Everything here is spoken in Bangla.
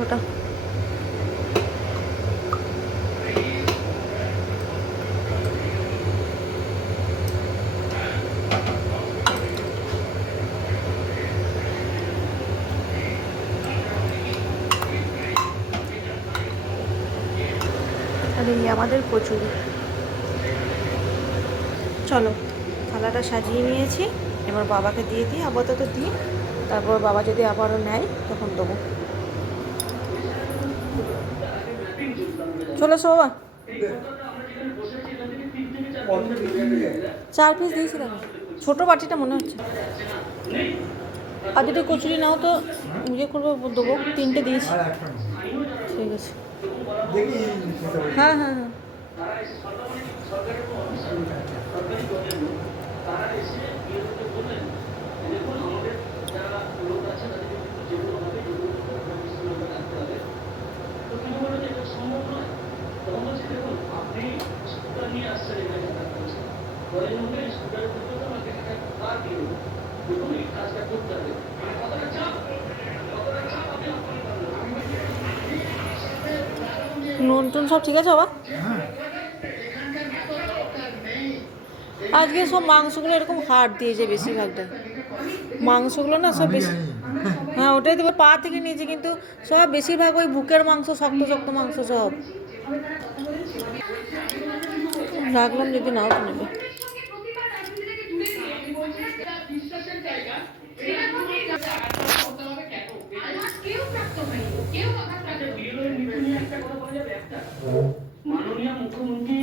মাংসটা। আর এই আমাদের কচুরি। চলো, থালাটা সাজিয়ে নিয়েছি, এবার বাবাকে দিয়ে দিই, আপাতত দিই, তারপর বাবা যদি আবারও নেয় তখন দেবো। চলে এসো বাবা। 4 পিস দিয়েছিলাম, ছোটো বাটিটা মনে হচ্ছে। আর যদি কচুরি নাও তো ইয়ে করবো, দেবো, 3টে দিয়েছি। ঠিক আছে, হ্যাঁ হ্যাঁ হ্যাঁ। নুন টুন সব ঠিক আছে বাবা? আজকে সব মাংসগুলো এরকম হাড় দিয়েছে বেশিরভাগটা, মাংসগুলো না সব বেশি। হ্যাঁ ওটাই দেবো, পা থেকে নিয়েছি কিন্তু সব বেশিরভাগ ওই বুকের মাংস, শক্ত শক্ত মাংস সব রাখলাম, যদি নাও তো নেবে। মাননীয় মুখ্যমন্ত্রী